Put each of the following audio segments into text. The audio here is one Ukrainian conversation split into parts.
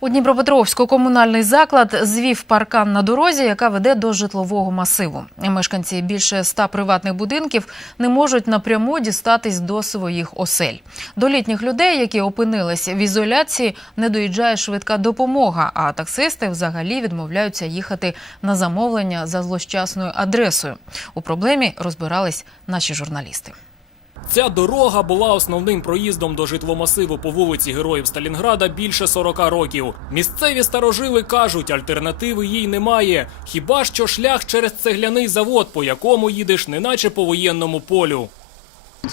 У Дніпропетровську комунальний заклад звів паркан на дорозі, яка веде до житлового масиву. Мешканці більше ста приватних будинків не можуть напряму дістатись до своїх осель. До літніх людей, які опинились в ізоляції, не доїжджає швидка допомога, а таксисти взагалі відмовляються їхати на замовлення за злощасною адресою. У проблемі розбирались наші журналісти. Ця дорога була основним проїздом до житломасиву по вулиці Героїв Сталінграда більше 40 років. Місцеві старожили кажуть, альтернативи їй немає. Хіба що шлях через цегляний завод, по якому їдеш, неначе по воєнному полю.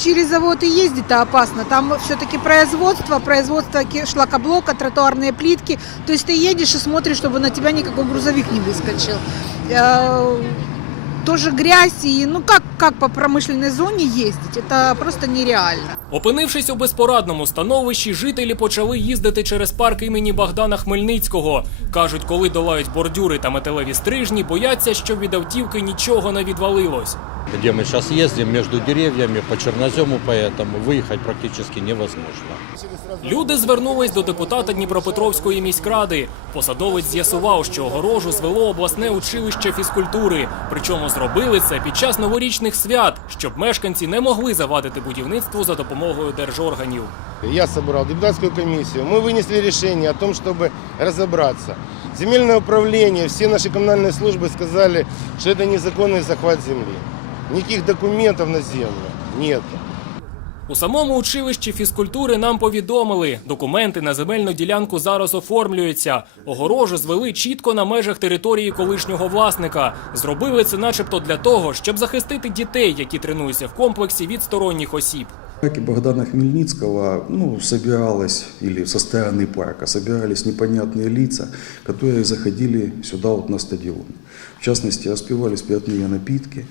Через завод и ездить-то опасно. Там все-таки производство, производство ки- шлакоблока, тротуарные плитки. То есть ты едешь и смотришь, чтобы на тебя никакой грузовик не выскочил. Э, Тоже грязь и, ну как, как по промышленной зоне ездить? Это просто нереально. Опинившись у безпорадному становищі, жителі почали їздити через парк імені Богдана Хмельницького. Кажуть, коли долають бордюри та металеві стрижні, бояться, що від автівки нічого не відвалилось. где мы сейчас ездим, между деревьями, по чернозему, поэтому выехать практически невозможно. Люди звернулись до депутата Дніпропетровської міськради. Посадовець з'ясував, що огорожу звело обласне училище фізкультури. Причому зробили це під час новорічних свят, щоб мешканці не могли завадити будівництву за допомогою держорганів. Я собрал депутатскую комиссию. Мы вынесли решение о том, чтобы разобраться. Земельное управление, все наши коммунальные службы сказали, что это незаконный захват земли. Никаких документів на землю немає. У самому училищі фізкультури нам повідомили, документи на земельну ділянку зараз оформлюються. Огорожу звели чітко на межах території колишнього власника. Зробили це, начебто, для того, щоб захистити дітей, які тренуються в комплексі від сторонніх осіб. Парке Богдана Хмельницкого ну, собиралось, или со стороны парка, собирались непонятные лица, которые заходили сюда вот на стадион. В частности, распивали спиртные напитки.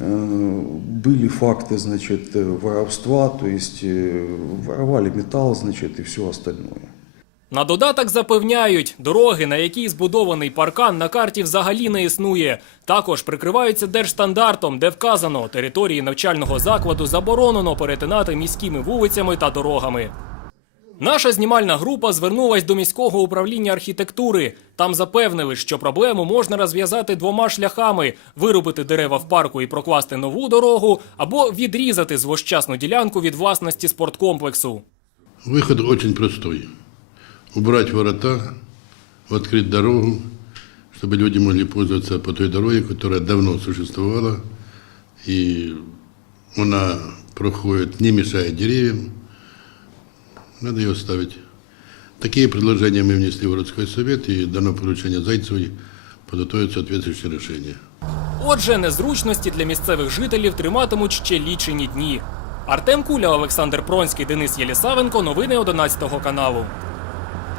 Э, Были факты, значит, воровства, то есть э, воровали металл, значит, и все остальное. На додаток запевняють, дороги, на якій збудований паркан, на карті взагалі не існує. Також прикриваються держстандартом, де вказано, території навчального закладу заборонено перетинати міськими вулицями та дорогами. Наша знімальна група звернулась до міського управління архітектури. Там запевнили, що проблему можна розв'язати двома шляхами: вирубити дерева в парку і прокласти нову дорогу, або відрізати злощасну ділянку від власності спорткомплексу. Выход очень простой Убрать ворота, открыть дорогу, чтобы люди могли пользоваться по той дороге, которая давно существовала, и она проходит, не мешая деревьям. Надо ее ставить. Такие предложения мы внесли в городской совет, и дано поручение Зайцевой подготовить соответствующее решение. Отже, незручності для місцевих жителів триматимуть ще лічені дні. Артем Куля, Олександр Пронський, Денис Єлісавенко. Новини 11 каналу.